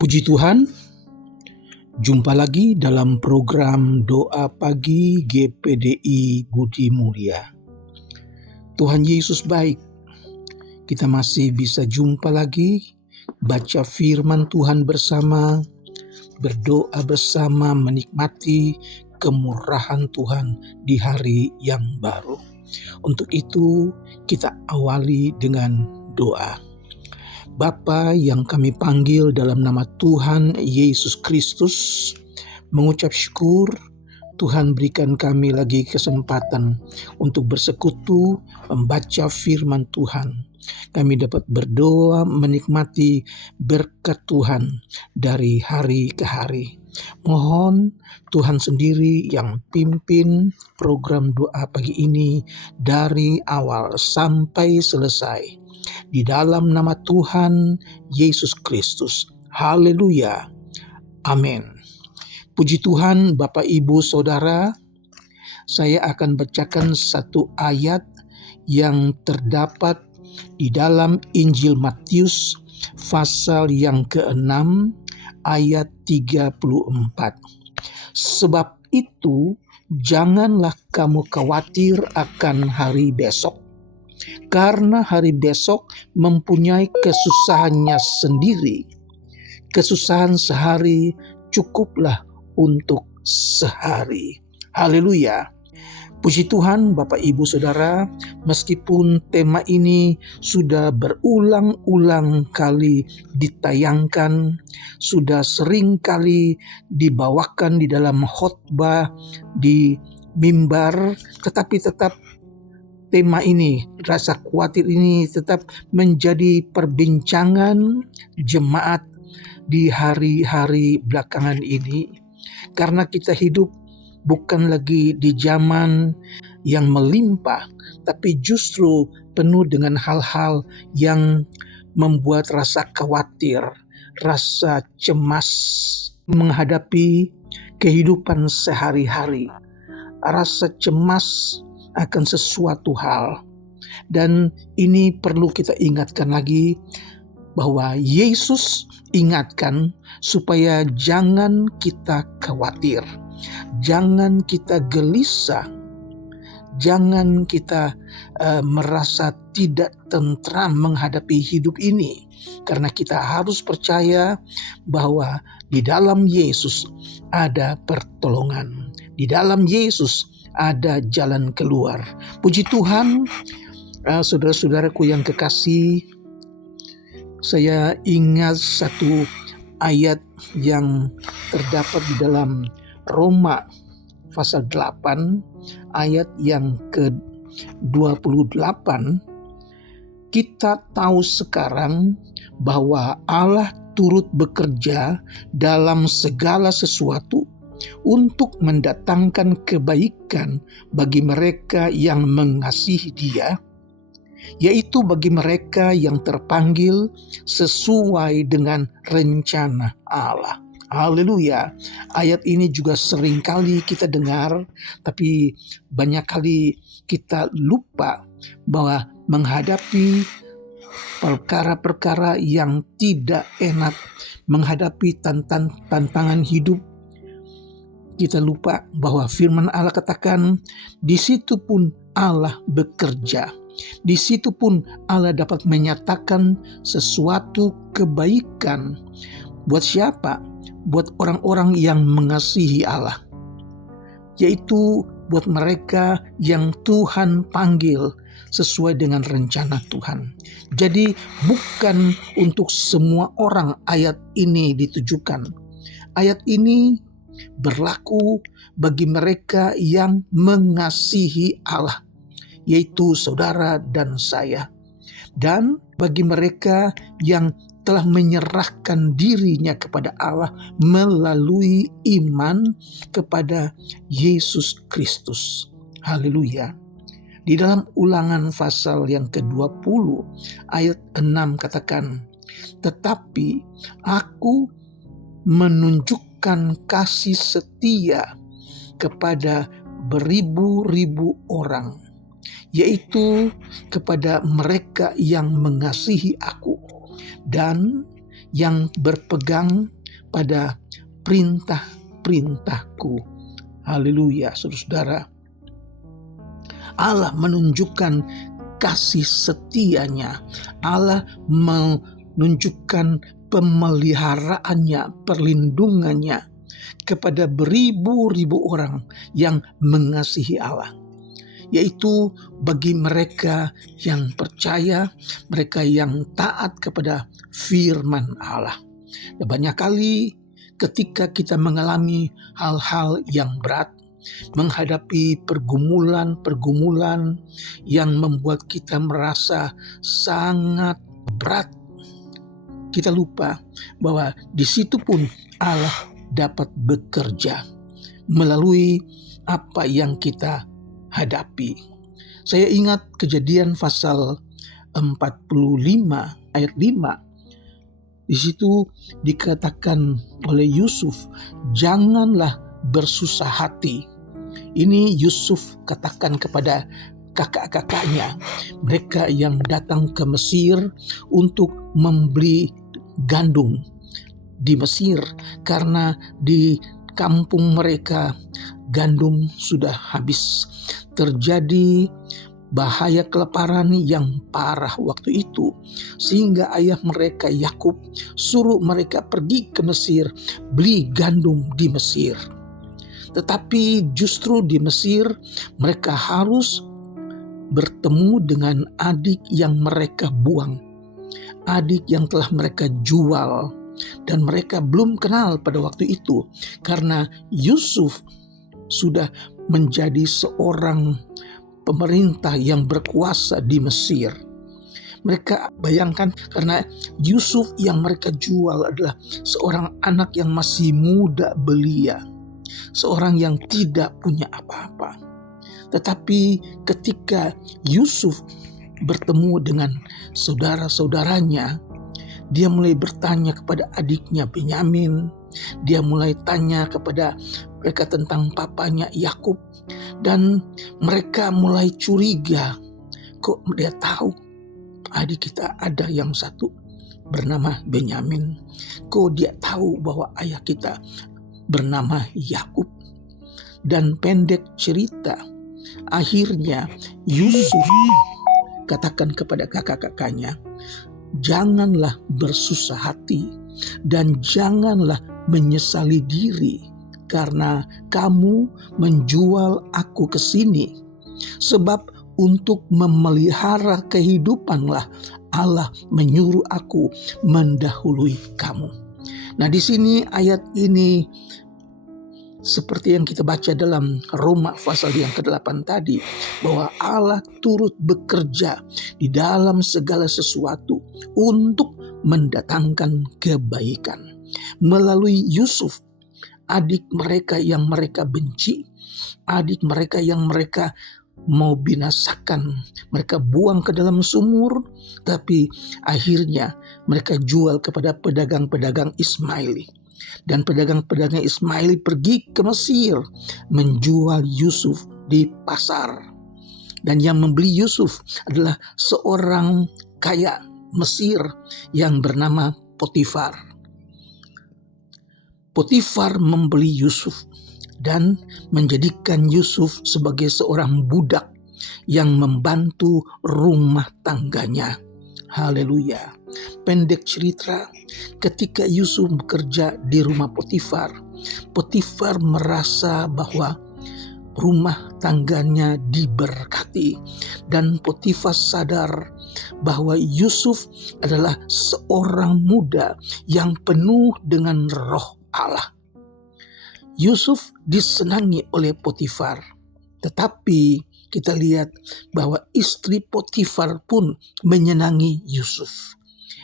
Puji Tuhan, jumpa lagi dalam program Doa Pagi GPDI Budi Mulia. Tuhan Yesus baik, kita masih bisa jumpa lagi, baca firman Tuhan bersama, berdoa bersama, menikmati kemurahan Tuhan di hari yang baru. Untuk itu kita awali dengan doa. Bapa yang kami panggil dalam nama Tuhan Yesus Kristus, mengucap syukur Tuhan berikan kami lagi kesempatan untuk bersekutu, membaca firman Tuhan. Kami dapat berdoa menikmati berkat Tuhan dari hari ke hari. Mohon Tuhan sendiri yang pimpin program doa pagi ini dari awal sampai selesai. Di dalam nama Tuhan Yesus Kristus. Haleluya. Amin. Puji Tuhan, Bapak, Ibu, Saudara. Saya akan bacakan satu ayat yang terdapat di dalam Injil Matius pasal yang ke-6 ayat 34. Sebab itu janganlah kamu khawatir akan hari besok, karena hari besok mempunyai kesusahannya sendiri. Kesusahan sehari cukuplah untuk sehari. Haleluya. Puji Tuhan, Bapak, Ibu, Saudara, meskipun tema ini sudah berulang-ulang kali ditayangkan, sudah sering kali dibawakan di dalam khotbah, di mimbar, tetapi tetap tema ini, rasa khawatir ini tetap menjadi perbincangan jemaat di hari-hari belakangan ini. Karena kita hidup bukan lagi di zaman yang melimpah, tapi justru penuh dengan hal-hal yang membuat rasa khawatir, rasa cemas menghadapi kehidupan sehari-hari, rasa cemas akan sesuatu hal. Dan ini perlu kita ingatkan lagi bahwa Yesus ingatkan supaya jangan kita khawatir, jangan kita gelisah, jangan kita merasa tidak tentram menghadapi hidup ini. Karena kita harus percaya bahwa di dalam Yesus ada pertolongan, di dalam Yesus ada jalan keluar. Puji Tuhan, saudara-saudaraku yang kekasih, saya ingat satu ayat yang terdapat di dalam Roma pasal 8 ayat yang ke-28. Kita tahu sekarang bahwa Allah turut bekerja dalam segala sesuatu untuk mendatangkan kebaikan bagi mereka yang mengasihi Dia, yaitu bagi mereka yang terpanggil sesuai dengan rencana Allah. Haleluya. Ayat ini juga sering kali kita dengar, tapi banyak kali kita lupa bahwa menghadapi perkara-perkara yang tidak enak, menghadapi tantangan hidup, kita lupa bahwa firman Allah katakan, di situ pun Allah bekerja. Di situ pun Allah dapat menyatakan sesuatu kebaikan. Buat siapa? Buat orang-orang yang mengasihi Allah. Yaitu buat mereka yang Tuhan panggil sesuai dengan rencana Tuhan. Jadi bukan untuk semua orang ayat ini ditujukan. Ayat ini berlaku bagi mereka yang mengasihi Allah, yaitu saudara dan saya. Dan bagi mereka yang telah menyerahkan dirinya kepada Allah melalui iman kepada Yesus Kristus. Haleluya. Di dalam Ulangan pasal yang ke-20 ayat 6 katakan, tetapi aku menunjukkan kasih setia kepada beribu-ribu orang, yaitu kepada mereka yang mengasihi aku dan yang berpegang pada perintah-perintahku. Haleluya, saudara. Allah menunjukkan kasih setianya. Allah menunjukkan pemeliharaannya, perlindungannya kepada beribu-ribu orang yang mengasihi Allah. Yaitu bagi mereka yang percaya, mereka yang taat kepada firman Allah. Dan banyak kali ketika kita mengalami hal-hal yang berat, menghadapi pergumulan-pergumulan yang membuat kita merasa sangat berat, kita lupa bahwa di situ pun Allah dapat bekerja melalui apa yang kita hadapi. Saya ingat Kejadian pasal 45 ayat 5. Di situ dikatakan oleh Yusuf, janganlah bersusah hati. Ini Yusuf katakan kepada kakak-kakaknya, mereka yang datang ke Mesir untuk membeli gandum di Mesir, karena di kampung mereka gandum sudah habis. Terjadi bahaya kelaparan yang parah waktu itu, sehingga ayah mereka Yakub suruh mereka pergi ke Mesir, beli gandum di Mesir. Tetapi justru di Mesir mereka harus bertemu dengan adik yang mereka buang, adik yang telah mereka jual, dan mereka belum kenal pada waktu itu, karena Yusuf sudah menjadi seorang pemerintah yang berkuasa di Mesir. Mereka bayangkan, karena Yusuf yang mereka jual adalah seorang anak yang masih muda belia, seorang yang tidak punya apa-apa. Tetapi ketika Yusuf bertemu dengan saudara-saudaranya, dia mulai bertanya kepada adiknya Benyamin, dia mulai tanya kepada mereka tentang papanya Yakub, dan mereka mulai curiga, kok dia tahu adik kita ada yang satu bernama Benyamin, kok dia tahu bahwa ayah kita bernama Yakub. Dan pendek cerita, akhirnya Yusuf katakan kepada kakak-kakaknya, janganlah bersusah hati dan janganlah menyesali diri karena kamu menjual aku ke sini, sebab untuk memelihara kehidupanlah Allah menyuruh aku mendahului kamu. Nah, di sini ayat ini seperti yang kita baca dalam Roma pasal yang ke-8 tadi, bahwa Allah turut bekerja di dalam segala sesuatu untuk mendatangkan kebaikan. Melalui Yusuf, adik mereka yang mereka benci, adik mereka yang mereka mau binasakan, mereka buang ke dalam sumur, tapi akhirnya mereka jual kepada pedagang-pedagang Ismaili. Dan pedagang-pedagang Ismaili pergi ke Mesir menjual Yusuf di pasar. Dan yang membeli Yusuf adalah seorang kaya Mesir yang bernama Potifar. Potifar membeli Yusuf dan menjadikan Yusuf sebagai seorang budak yang membantu rumah tangganya. Haleluya. Pendek cerita, ketika Yusuf bekerja di rumah Potifar, Potifar merasa bahwa rumah tangganya diberkati, dan Potifar sadar bahwa Yusuf adalah seorang muda yang penuh dengan roh Allah. Yusuf disenangi oleh Potifar, tetapi kita lihat bahwa istri Potifar pun menyenangi Yusuf.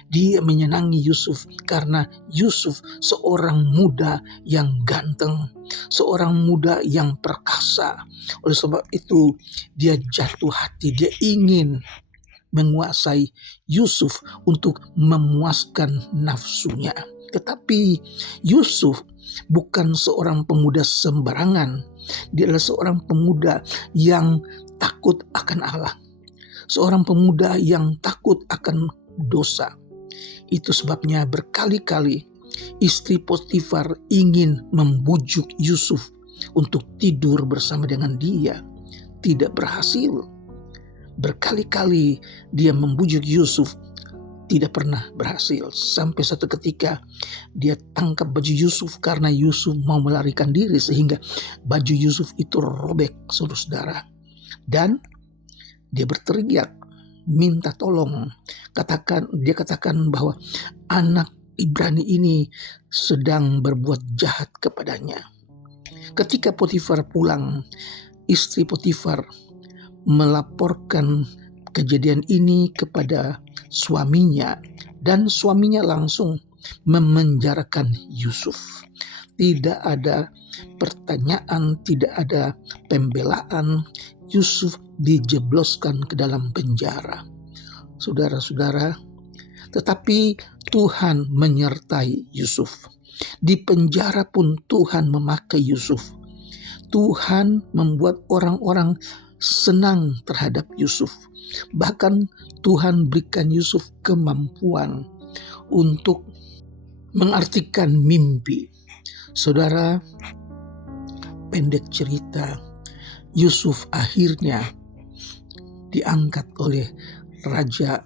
Dia menyenangi Yusuf karena Yusuf seorang muda yang ganteng, seorang muda yang perkasa. Oleh sebab itu dia jatuh hati, dia ingin menguasai Yusuf untuk memuaskan nafsunya. Tetapi Yusuf bukan seorang pemuda sembarangan. Dia adalah seorang pemuda yang takut akan Allah, seorang pemuda yang takut akan dosa. Itu sebabnya berkali-kali istri Potifar ingin membujuk Yusuf untuk tidur bersama dengan dia. Tidak berhasil. Berkali-kali dia membujuk Yusuf, tidak pernah berhasil. Sampai satu ketika dia tangkap baju Yusuf karena Yusuf mau melarikan diri, sehingga baju Yusuf itu robek, saudara-saudara. Dan dia berteriak, minta tolong. Dia katakan bahwa anak Ibrani ini sedang berbuat jahat kepadanya. Ketika Potifar pulang, istri Potifar melaporkan kejadian ini kepada suaminya, dan suaminya langsung memenjarakan Yusuf. Tidak ada pertanyaan, tidak ada pembelaan. Yusuf dijebloskan ke dalam penjara. Saudara-saudara, tetapi Tuhan menyertai Yusuf. Di penjara pun Tuhan memakai Yusuf. Tuhan membuat orang-orang senang terhadap Yusuf. Bahkan Tuhan berikan Yusuf kemampuan untuk mengartikan mimpi. Saudara, pendek cerita, Yusuf akhirnya diangkat oleh Raja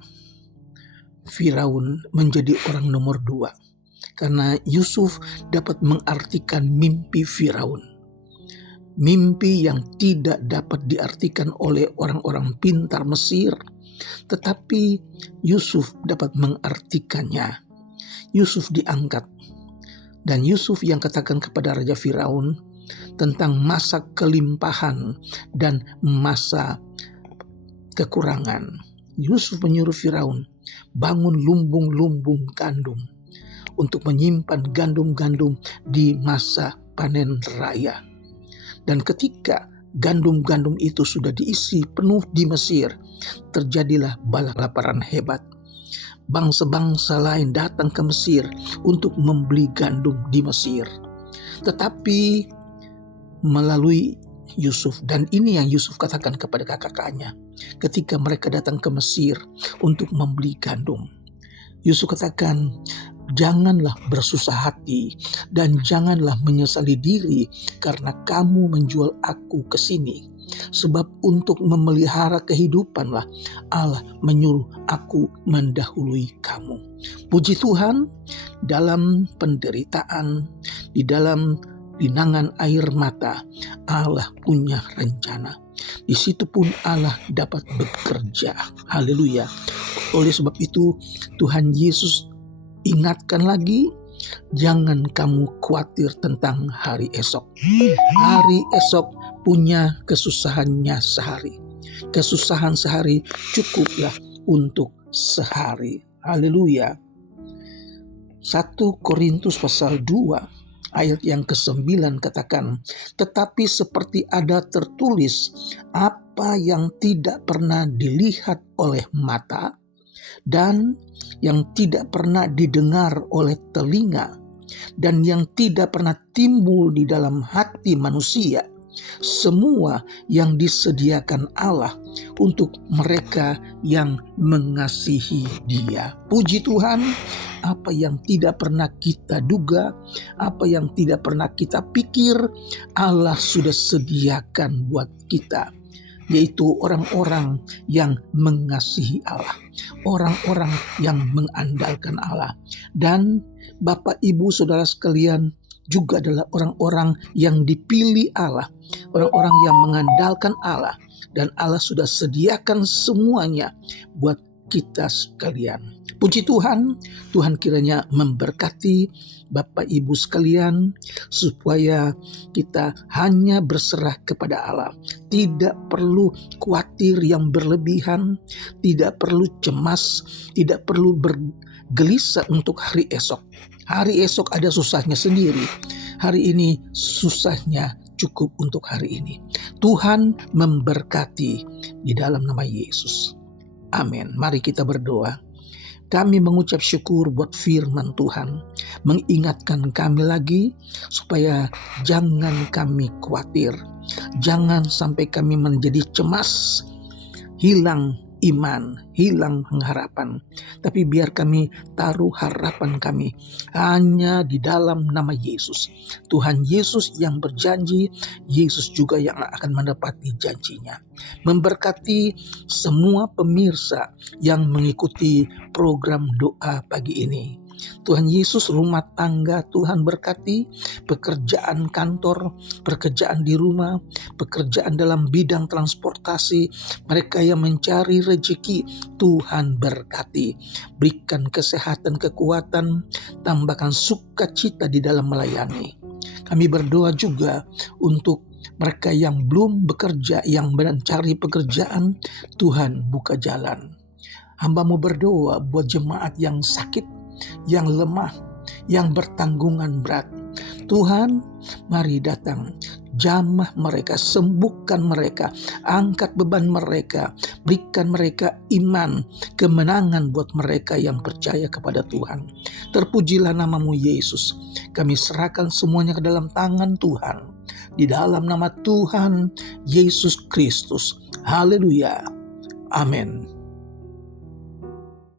Firaun menjadi orang nomor 2. Karena Yusuf dapat mengartikan mimpi Firaun. Mimpi yang tidak dapat diartikan oleh orang-orang pintar Mesir, tetapi Yusuf dapat mengartikannya. Yusuf diangkat, dan Yusuf yang katakan kepada Raja Firaun tentang masa kelimpahan dan masa kekurangan. Yusuf menyuruh Firaun, bangun lumbung-lumbung gandum untuk menyimpan gandum-gandum di masa panen raya. Dan ketika gandum-gandum itu sudah diisi penuh di Mesir, terjadilah bala kelaparan hebat. Bangsa-bangsa lain datang ke Mesir untuk membeli gandum di Mesir. Tetapi melalui Yusuf, dan ini yang Yusuf katakan kepada kakak-kakaknya ketika mereka datang ke Mesir untuk membeli gandum. Yusuf katakan, janganlah bersusah hati dan janganlah menyesali diri karena kamu menjual aku ke sini. Sebab untuk memelihara kehidupanlah Allah menyuruh aku mendahului kamu. Puji Tuhan, dalam penderitaan, di dalam linangan air mata, Allah punya rencana. Di situ pun Allah dapat bekerja. Haleluya. Oleh sebab itu Tuhan Yesus ingatkan lagi, jangan kamu khawatir tentang hari esok. Hari esok punya kesusahannya sehari. Kesusahan sehari cukuplah untuk sehari. Haleluya. 1 Korintus pasal 2 ayat yang ke-9 katakan, tetapi seperti ada tertulis, apa yang tidak pernah dilihat oleh mata dan yang tidak pernah didengar oleh telinga dan yang tidak pernah timbul di dalam hati manusia, semua yang disediakan Allah untuk mereka yang mengasihi Dia. Puji Tuhan, apa yang tidak pernah kita duga, apa yang tidak pernah kita pikir, Allah sudah sediakan buat kita, yaitu orang-orang yang mengasihi Allah, orang-orang yang mengandalkan Allah. Dan Bapak, Ibu, Saudara sekalian juga adalah orang-orang yang dipilih Allah, orang-orang yang mengandalkan Allah, dan Allah sudah sediakan semuanya buat kita sekalian. Puji Tuhan, Tuhan kiranya memberkati Bapak Ibu sekalian, supaya kita hanya berserah kepada Allah. Tidak perlu khawatir yang berlebihan, tidak perlu cemas, tidak perlu bergelisah untuk hari esok. Hari esok ada susahnya sendiri. Hari ini susahnya cukup untuk hari ini. Tuhan memberkati di dalam nama Yesus. Amin. Mari kita berdoa. Kami mengucap syukur buat firman Tuhan, mengingatkan kami lagi supaya jangan kami khawatir, jangan sampai kami menjadi cemas, hilang iman, hilang pengharapan. Tapi biar kami taruh harapan kami hanya di dalam nama Yesus. Tuhan Yesus yang berjanji, Yesus juga yang akan menepati janjinya. Memberkati semua pemirsa yang mengikuti program doa pagi ini. Tuhan Yesus, rumah tangga Tuhan berkati, pekerjaan kantor, pekerjaan di rumah, pekerjaan dalam bidang transportasi, mereka yang mencari rezeki, Tuhan berkati. Berikan kesehatan, kekuatan, tambahkan sukacita di dalam melayani. Kami berdoa juga untuk mereka yang belum bekerja, yang mencari pekerjaan, Tuhan buka jalan. Hamba-Mu berdoa buat jemaat yang sakit, yang lemah, yang bertanggungan berat. Tuhan, mari datang, jamah mereka, sembuhkan mereka, angkat beban mereka, berikan mereka iman, kemenangan buat mereka yang percaya kepada Tuhan. Terpujilah nama-Mu Yesus. Kami serahkan semuanya ke dalam tangan Tuhan. Di dalam nama Tuhan Yesus Kristus. Haleluya. Amin.